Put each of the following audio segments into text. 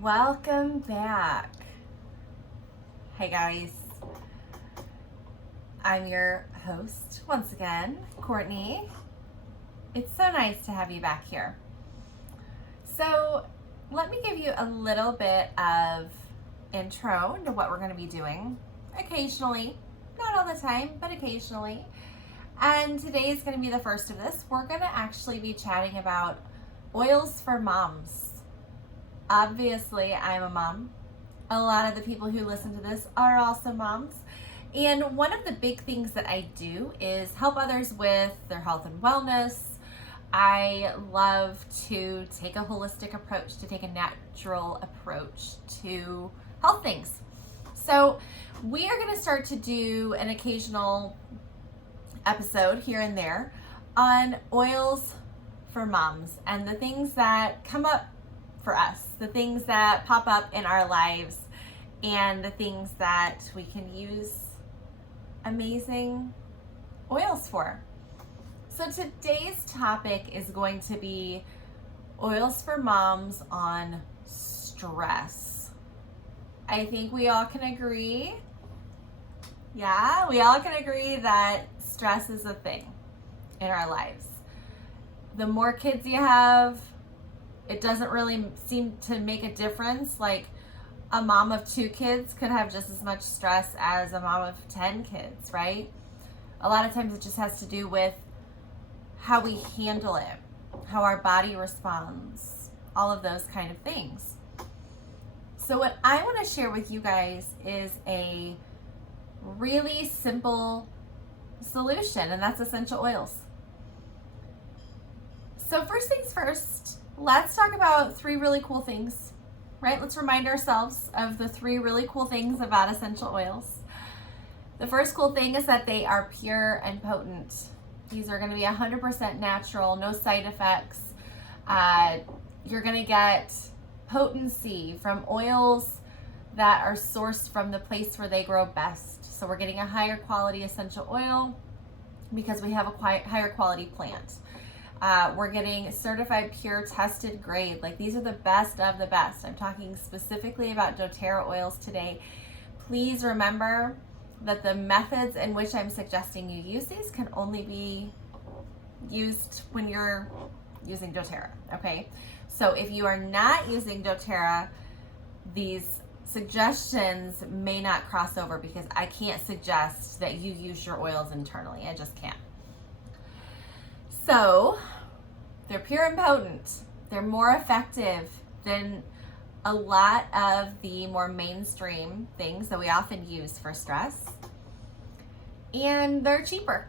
Welcome back. Hey guys, I'm your host once again, Courtney. It's so nice to have you back here. So let me give you a little bit of intro into what we're going to be doing occasionally, not all the time, but occasionally. And today is going to be the first of this. We're going to actually be chatting about oils for moms. Obviously, I'm a mom. A lot of the people who listen to this are also moms. And one of the big things that I do is help others with their health and wellness. I love to take a holistic approach, to take a natural approach to health things. So we are going to start to do an occasional episode here and there on oils for moms and the things that come up for us, the things that pop up in our lives, and the things that we can use amazing oils for. So today's topic is going to be oils for moms on stress. I think we all can agree. Yeah, we all can agree that stress is a thing in our lives. The more kids you have, it doesn't really seem to make a difference. Like a mom of 2 kids could have just as much stress as a mom of 10 kids, right? A lot of times it just has to do with how we handle it, how our body responds, all of those kind of things. So what I want to share with you guys is a really simple solution, and that's essential oils. So first things first, let's talk about 3 really cool things, right? Let's remind ourselves of the 3 really cool things about essential oils. The first cool thing is that they are pure and potent. These are going to be 100% natural, no side effects. You're going to get potency from oils that are sourced from the place where they grow best. So we're getting a higher quality essential oil because we have a higher quality plant. We're getting certified pure tested grade. Like these are the best of the best. I'm talking specifically about doTERRA oils today. Please remember that the methods in which I'm suggesting you use these can only be used when you're using doTERRA, okay? So if you are not using doTERRA, these suggestions may not cross over because I can't suggest that you use your oils internally. I just can't. So they're pure and potent. They're more effective than a lot of the more mainstream things that we often use for stress. And they're cheaper,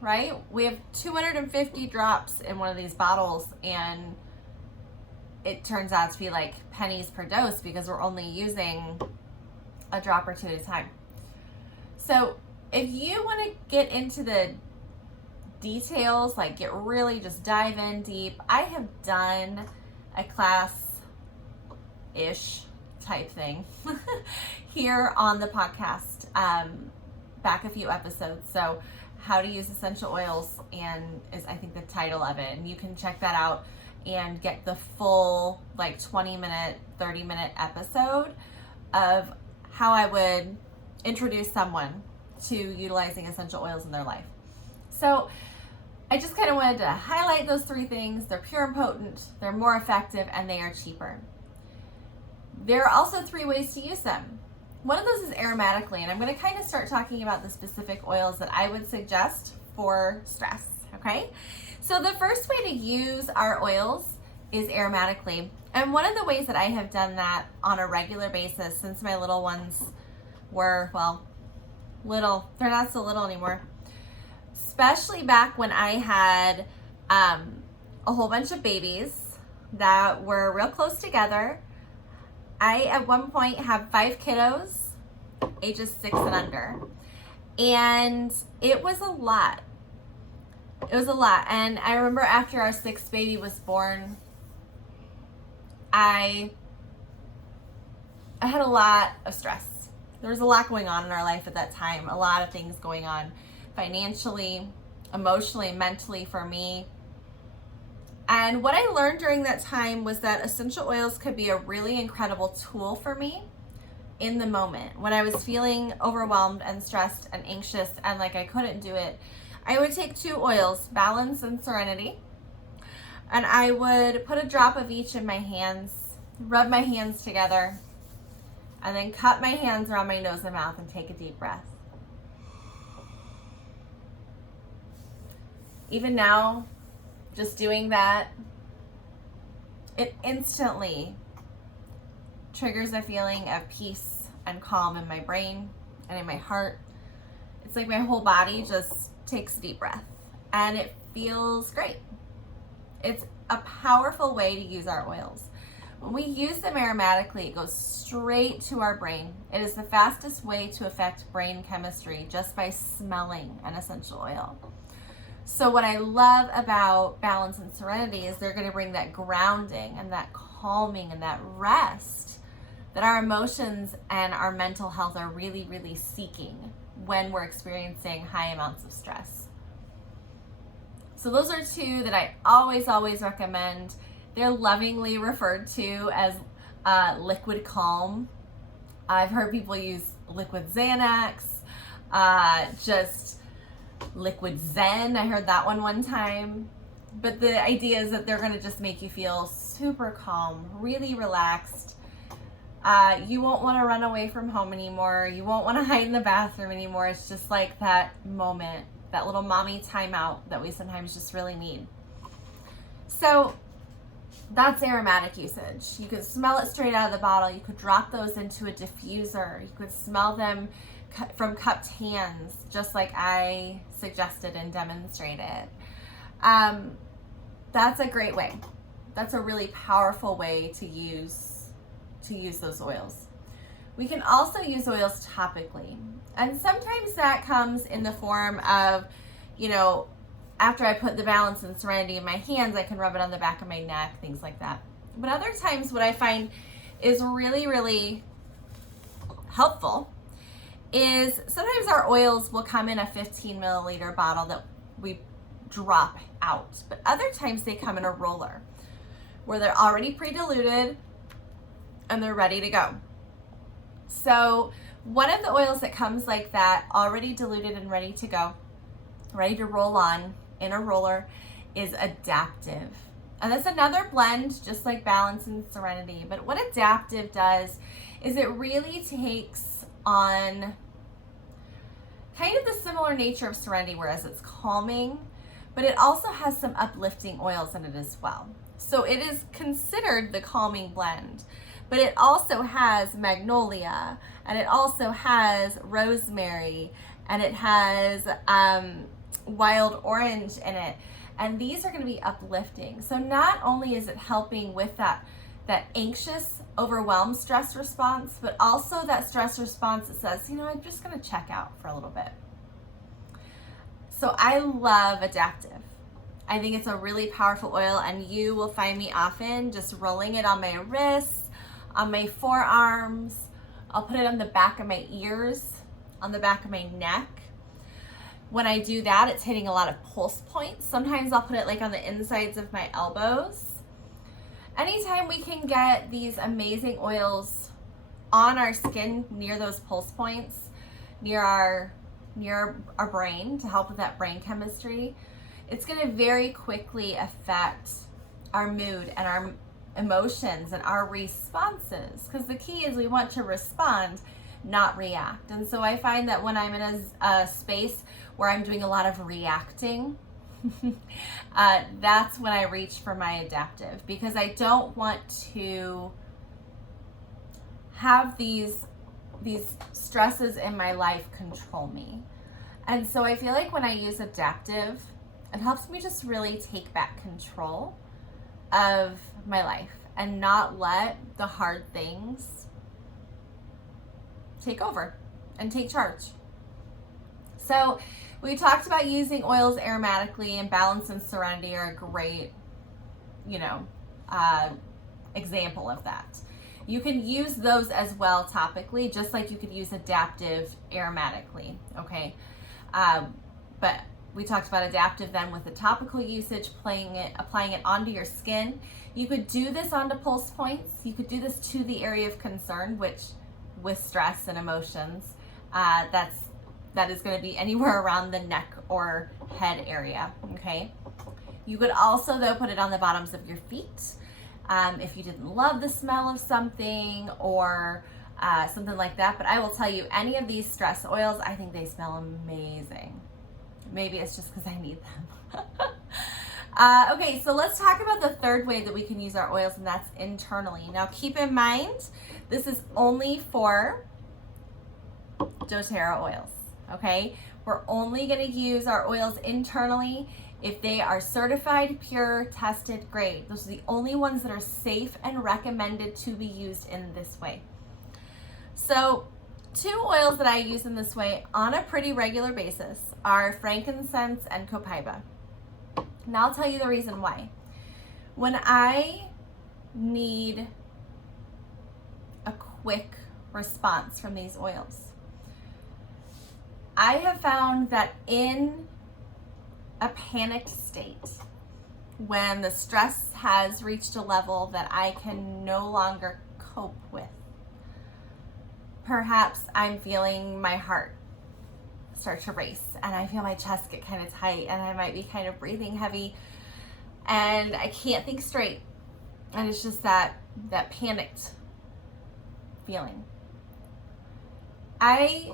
right? We have 250 drops in one of these bottles, and it turns out to be like pennies per dose because we're only using a drop or 2 at a time. So if you want to get into the details, like just dive in deep, I have done a class-ish type thing here on the podcast back a few episodes. So how to use essential oils and is I think the title of it, and you can check that out and get the full 20-minute 30-minute episode of how I would introduce someone to utilizing essential oils in their life. So I just kind of wanted to highlight those 3 things. They're pure and potent, they're more effective, and they are cheaper. There are also 3 ways to use them. One of those is aromatically, and I'm going to kind of start talking about the specific oils that I would suggest for stress, okay? So the first way to use our oils is aromatically. And one of the ways that I have done that on a regular basis since my little ones were, little, they're not so little anymore. Especially back when I had a whole bunch of babies that were real close together. I, at one point, have 5 kiddos, ages 6 and under. And it was a lot. It was a lot. And I remember after our 6th baby was born, I had a lot of stress. There was a lot going on in our life at that time, a lot of things going on financially, emotionally, mentally for me. And what I learned during that time was that essential oils could be a really incredible tool for me in the moment. When I was feeling overwhelmed and stressed and anxious and like I couldn't do it, I would take 2 oils, Balance and Serenity, and I would put a drop of each in my hands, rub my hands together, and then cup my hands around my nose and mouth and take a deep breath. Even now, just doing that, it instantly triggers a feeling of peace and calm in my brain and in my heart. It's like my whole body just takes a deep breath and it feels great. It's a powerful way to use our oils. When we use them aromatically, it goes straight to our brain. It is the fastest way to affect brain chemistry just by smelling an essential oil. So what I love about Balance and Serenity is they're going to bring that grounding and that calming and that rest that our emotions and our mental health are really, really seeking when we're experiencing high amounts of stress. So those are 2 that I always recommend. They're lovingly referred to as liquid calm. I've heard people use liquid Xanax, just liquid Zen. I heard that one time. But the idea is that they're going to just make you feel super calm, really relaxed. You won't want to run away from home anymore. You won't want to hide in the bathroom anymore. It's just like that moment, that little mommy timeout that we sometimes just really need. So that's aromatic usage. You could smell it straight out of the bottle. You could drop those into a diffuser. You could smell them from cupped hands, just like I suggested and demonstrated. That's a great way. That's a really powerful way to use those oils. We can also use oils topically. And sometimes that comes in the form of, after I put the Balance and Serenity in my hands, I can rub it on the back of my neck, things like that. But other times what I find is really, really helpful is sometimes our oils will come in a 15 milliliter bottle that we drop out. But other times they come in a roller where they're already pre-diluted and they're ready to go. So one of the oils that comes like that, already diluted and ready to go, ready to roll on in a roller, is Adaptive. And that's another blend, just like Balance and Serenity. But what Adaptive does is it really takes on kind of the similar nature of Serenity, whereas it's calming, but it also has some uplifting oils in it as well. So it is considered the calming blend, but it also has magnolia, and it also has rosemary, and it has wild orange in it. And these are going to be uplifting. So not only is it helping with that anxious, overwhelmed stress response, but also that stress response that says, I'm just going to check out for a little bit. So I love Adaptive. I think it's a really powerful oil, and you will find me often just rolling it on my wrists, on my forearms. I'll put it on the back of my ears, on the back of my neck. When I do that, it's hitting a lot of pulse points. Sometimes I'll put it like on the insides of my elbows. Anytime we can get these amazing oils on our skin near those pulse points, near our brain, to help with that brain chemistry, it's going to very quickly affect our mood and our emotions and our responses, because the key is we want to respond, not react. And so I find that when I'm in a space where I'm doing a lot of reacting, that's when I reach for my Adaptive, because I don't want to have these stresses in my life control me. And so I feel like when I use Adaptive, it helps me just really take back control of my life and not let the hard things take over and take charge. So we talked about using oils aromatically, and Balance and Serenity are a great, example of that. You can use those as well topically, just like you could use Adaptive aromatically, okay? But we talked about adaptive then with the topical usage, applying it onto your skin. You could do this onto pulse points. You could do this to the area of concern, which with stress and emotions, that is going to be anywhere around the neck or head area, okay? You could also, though, put it on the bottoms of your feet if you didn't love the smell of something or something like that. But I will tell you, any of these stress oils, I think they smell amazing. Maybe it's just because I need them. Okay, so let's talk about the third way that we can use our oils, and that's internally. Now, keep in mind, this is only for doTERRA oils, okay? We're only going to use our oils internally if they are certified, pure, tested, grade. Those are the only ones that are safe and recommended to be used in this way. So, 2 oils that I use in this way on a pretty regular basis are frankincense and copaiba. Now I'll tell you the reason why. When I need a quick response from these oils, I have found that in a panicked state, when the stress has reached a level that I can no longer cope with, perhaps I'm feeling my heart start to race and I feel my chest get kind of tight and I might be kind of breathing heavy and I can't think straight, and it's just that panicked feeling. I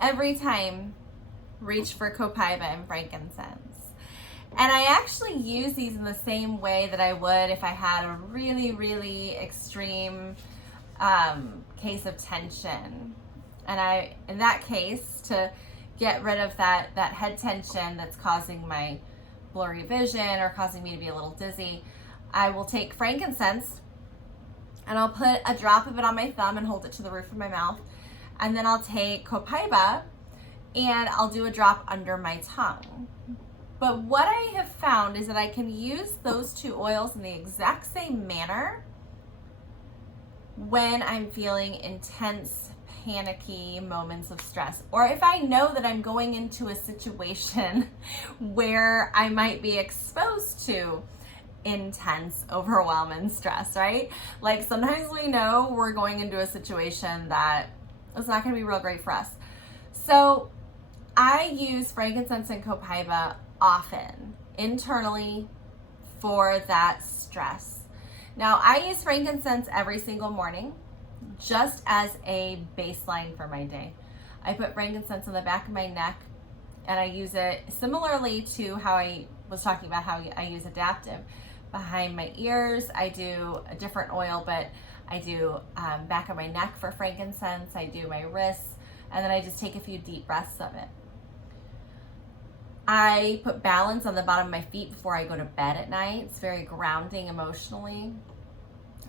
every time reach for copaiba and frankincense, and I actually use these in the same way that I would if I had a really, really extreme case of tension. And in that case, to get rid of that head tension that's causing my blurry vision or causing me to be a little dizzy, I will take frankincense and I'll put a drop of it on my thumb and hold it to the roof of my mouth. And then I'll take copaiba and I'll do a drop under my tongue. But what I have found is that I can use those 2 oils in the exact same manner when I'm feeling intense, panicky moments of stress, or if I know that I'm going into a situation where I might be exposed to intense, overwhelming stress, right? Like sometimes we know we're going into a situation that is not going to be real great for us. So I use frankincense and copaiba often internally for that stress. Now, I use frankincense every single morning just as a baseline for my day. I put frankincense on the back of my neck and I use it similarly to how I was talking about how I use adaptive. Behind my ears, I do a different oil, but I do back of my neck for frankincense, I do my wrists, and then I just take a few deep breaths of it. I put balance on the bottom of my feet before I go to bed at night. It's very grounding emotionally.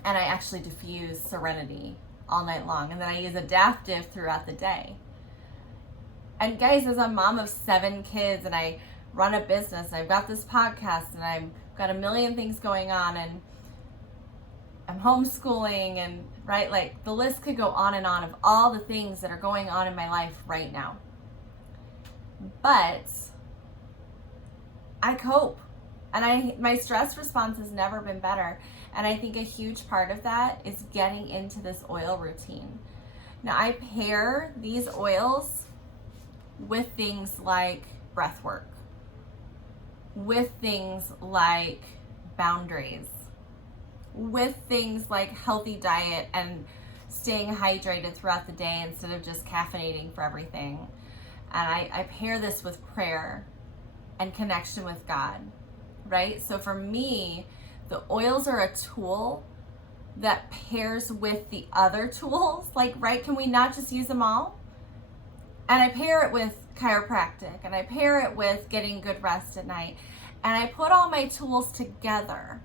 And I actually diffuse Serenity all night long. And then I use adaptive throughout the day. And guys, as a mom of 7 kids and I run a business and I've got this podcast and I've got a million things going on and I'm homeschooling and right, like the list could go on and on of all the things that are going on in my life right now. But I cope, and my stress response has never been better. And I think a huge part of that is getting into this oil routine. Now I pair these oils with things like breath work, with things like boundaries, with things like healthy diet and staying hydrated throughout the day instead of just caffeinating for everything. And I pair this with prayer and connection with God, right? So for me, the oils are a tool that pairs with the other tools. Like, right, can we not just use them all? And I pair it with chiropractic, and I pair it with getting good rest at night. And I put all my tools together.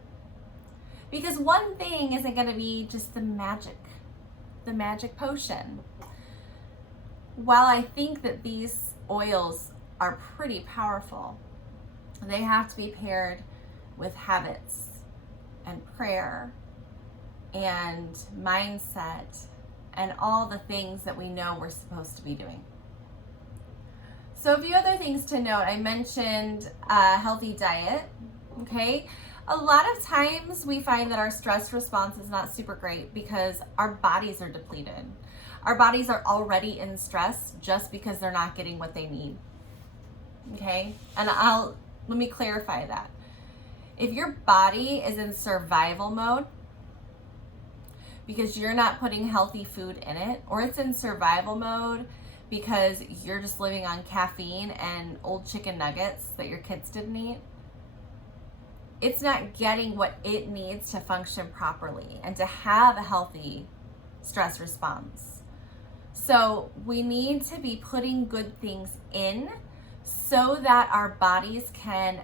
Because one thing isn't gonna be just the magic potion. While I think that these oils are pretty powerful, they have to be paired with habits and prayer and mindset and all the things that we know we're supposed to be doing. So a few other things to note. I mentioned a healthy diet, okay? A lot of times we find that our stress response is not super great because our bodies are depleted. Our bodies are already in stress just because they're not getting what they need, okay? And let me clarify that. If your body is in survival mode because you're not putting healthy food in it, or it's in survival mode because you're just living on caffeine and old chicken nuggets that your kids didn't eat, it's not getting what it needs to function properly and to have a healthy stress response. So we need to be putting good things in so that our bodies can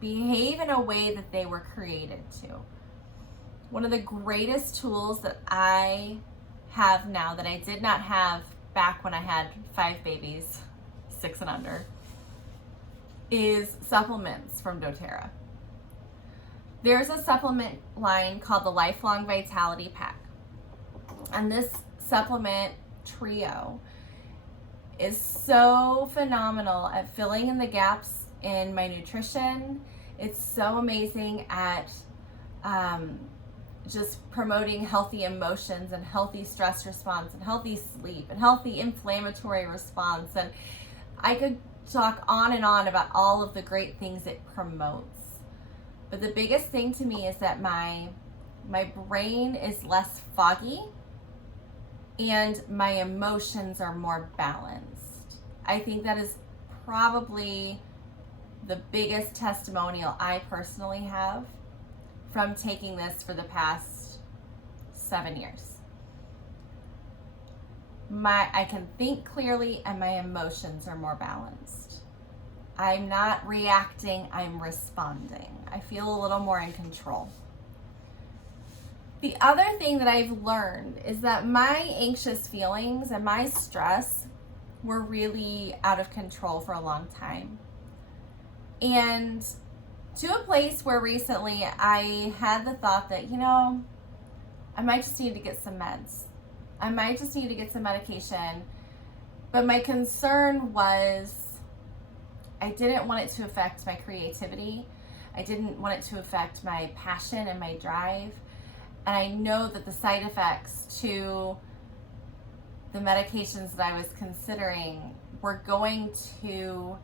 behave in a way that they were created to. One of the greatest tools that I have now that I did not have back when I had 5 babies, 6 and under, is supplements from doTERRA. There's a supplement line called the Lifelong Vitality Pack. And this supplement trio is so phenomenal at filling in the gaps in my nutrition. It's so amazing at just promoting healthy emotions and healthy stress response and healthy sleep and healthy inflammatory response. And I could talk on and on about all of the great things it promotes. But the biggest thing to me is that my brain is less foggy and my emotions are more balanced. I think that is probably the biggest testimonial I personally have from taking this for the past 7 years. I can think clearly and my emotions are more balanced. I'm not reacting, I'm responding. I feel a little more in control. The other thing that I've learned is that my anxious feelings and my stress were really out of control for a long time. And to a place where recently I had the thought that, I might just need to get some meds. I might just need to get some medication. But my concern was I didn't want it to affect my creativity. I didn't want it to affect my passion and my drive. And I know that the side effects to the medications that I was considering were going to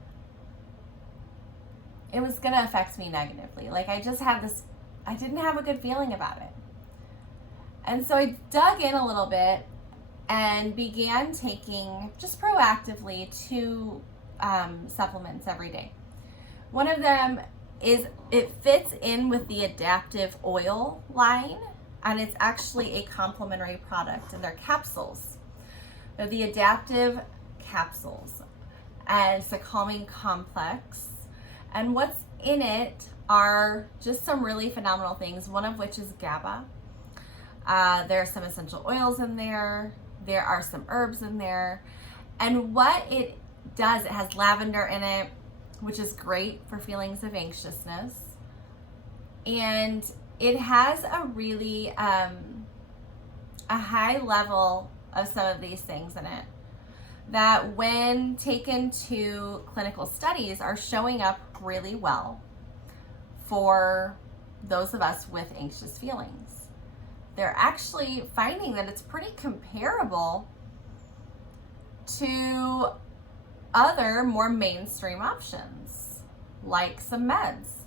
affect me negatively. Like I didn't have a good feeling about it. And so I dug in a little bit and began taking, just proactively, 2 supplements every day. One of them it fits in with the Adaptive Oil line, and it's actually a complementary product, and they're capsules. They're the Adaptive capsules, and it's a calming complex. And what's in it are just some really phenomenal things, one of which is GABA. There are some essential oils in there. There are some herbs in there. And what it does, it has lavender in it, which is great for feelings of anxiousness. And it has a really a high level of some of these things in it that when taken to clinical studies are showing up really well for those of us with anxious feelings. They're actually finding that it's pretty comparable to other more mainstream options, like some meds.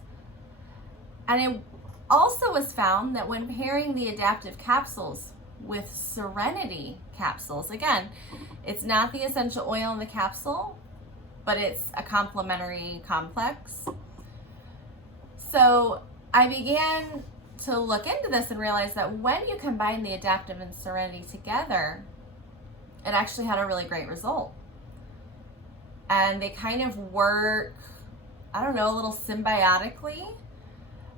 And it also was found that when pairing the Adaptive capsules with Serenity capsules, again, it's not the essential oil in the capsule, but it's a complementary complex. So I began to look into this and realize that when you combine the Adaptive and Serenity together, it actually had a really great result. And they kind of work, a little symbiotically.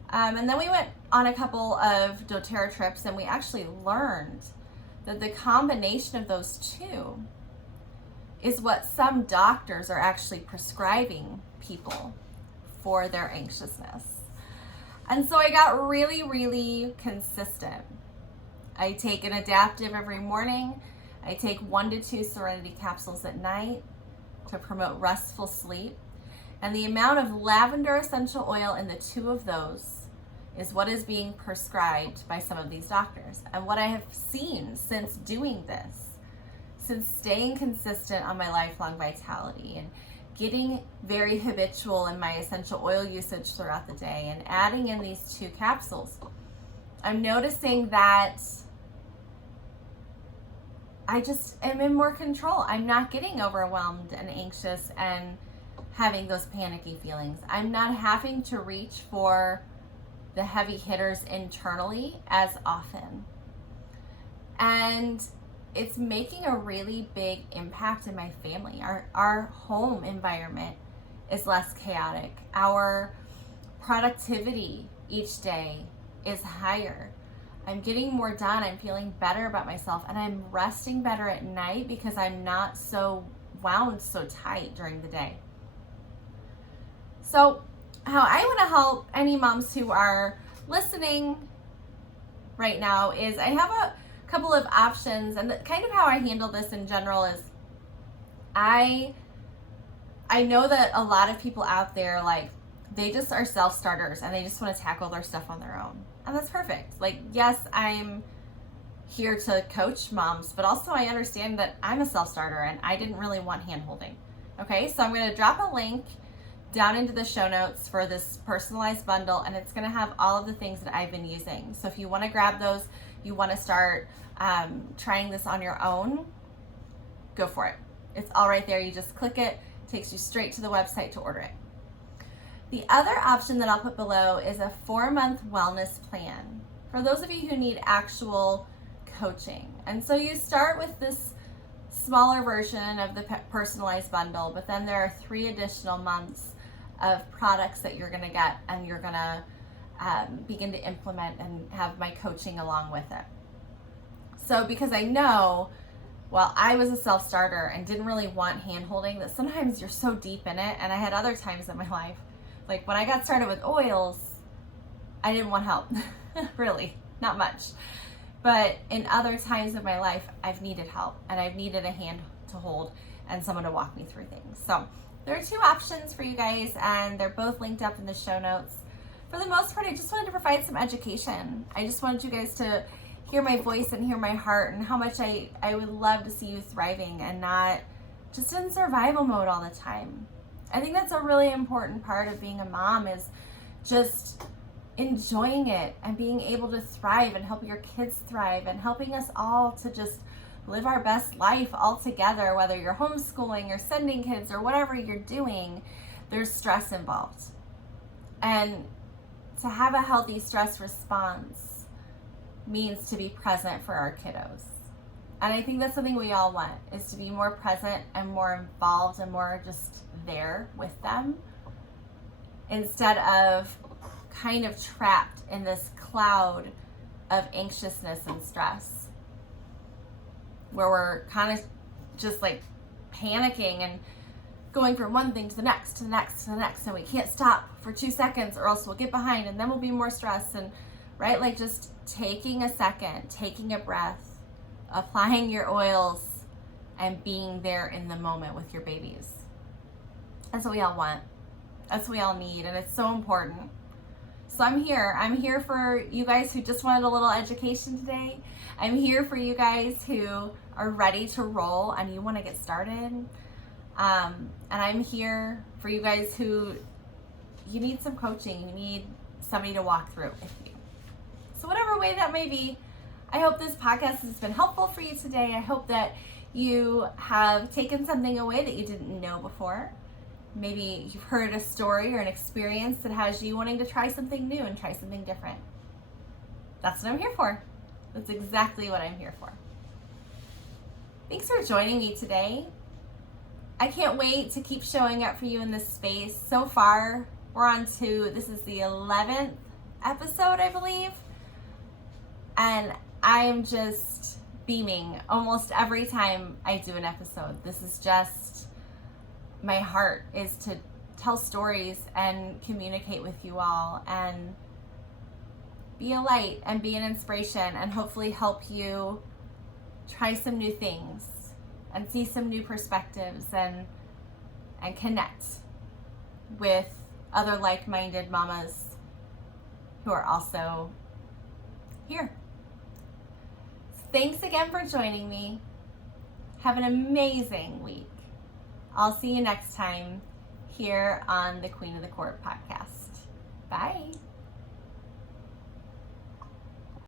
And then we went on a couple of doTERRA trips and we actually learned that the combination of those 2 is what some doctors are actually prescribing people for their anxiousness. And so I got really, really consistent. I take an Adaptive every morning. I take 1 to 2 Serenity capsules at night. to promote restful sleep. And the amount of lavender essential oil in the 2 of those is what is being prescribed by some of these doctors. And what I have seen since doing this, since staying consistent on my lifelong vitality and getting very habitual in my essential oil usage throughout the day and adding in these 2 capsules, I'm noticing that I just am in more control. I'm not getting overwhelmed and anxious and having those panicky feelings. I'm not having to reach for the heavy hitters internally as often. And it's making a really big impact in my family. Our home environment is less chaotic. Our productivity each day is higher. I'm getting more done. I'm feeling better about myself, and I'm resting better at night because I'm not so wound so tight during the day. So how I want to help any moms who are listening right now is I have a couple of options, and kind of how I handle this in general is I know that a lot of people out there, like, they just are self-starters and they just want to tackle their stuff on their own. And that's perfect. Like, yes, I'm here to coach moms, but also I understand that I'm a self-starter and I didn't really want hand-holding. Okay, so I'm going to drop a link down into the show notes for this personalized bundle, and it's going to have all of the things that I've been using. So if you want to grab those, you want to start trying this on your own, go for it. It's all right there. You just click it, takes you straight to the website to order it. The other option that I'll put below is a 4-month wellness plan for those of you who need actual coaching. And so you start with this smaller version of the personalized bundle, but then there are 3 additional months of products that you're going to get, and you're going to begin to implement and have my coaching along with it. So because I know, well, I was a self-starter and didn't really want hand-holding, that sometimes you're so deep in it, and I had other times in my life, like when I got started with oils, I didn't want help, really, not much. But in other times of my life, I've needed help, and I've needed a hand to hold and someone to walk me through things. So there are 2 options for you guys, and they're both linked up in the show notes. For the most part, I just wanted to provide some education. I just wanted you guys to hear my voice and hear my heart, and how much I would love to see you thriving and not just in survival mode all the time. I think that's a really important part of being a mom, is just enjoying it and being able to thrive and help your kids thrive and helping us all to just live our best life all together. Whether you're homeschooling or sending kids or whatever you're doing, there's stress involved. And to have a healthy stress response means to be present for our kiddos. And I think that's something we all want, is to be more present and more involved and more just there with them, instead of kind of trapped in this cloud of anxiousness and stress, where we're kind of just like panicking and going from one thing to the next, to the next, to the next, and we can't stop for 2 seconds or else we'll get behind and then we'll be more stressed. And right, like just taking a second, taking a breath, applying your oils, and being there in the moment with your babies. That's what we all want. That's what we all need, and it's so important. So I'm here for you guys who just wanted a little education today. I'm here for you guys who are ready to roll and you want to get started. And I'm here for you guys who you need some coaching, you need somebody to walk through it with you. So whatever way that may be, I hope this podcast has been helpful for you today. I hope that you have taken something away that you didn't know before. Maybe you've heard a story or an experience that has you wanting to try something new and try something different. That's what I'm here for. That's exactly what I'm here for. Thanks for joining me today. I can't wait to keep showing up for you in this space. So far, we're on to, this is the 11th episode, I believe. And I am just beaming almost every time I do an episode. This is just, my heart is to tell stories and communicate with you all and be a light and be an inspiration and hopefully help you try some new things and see some new perspectives and and connect with other like-minded mamas who are also here. Thanks again for joining me. Have an amazing week. I'll see you next time here on the Queen of the Kourt podcast.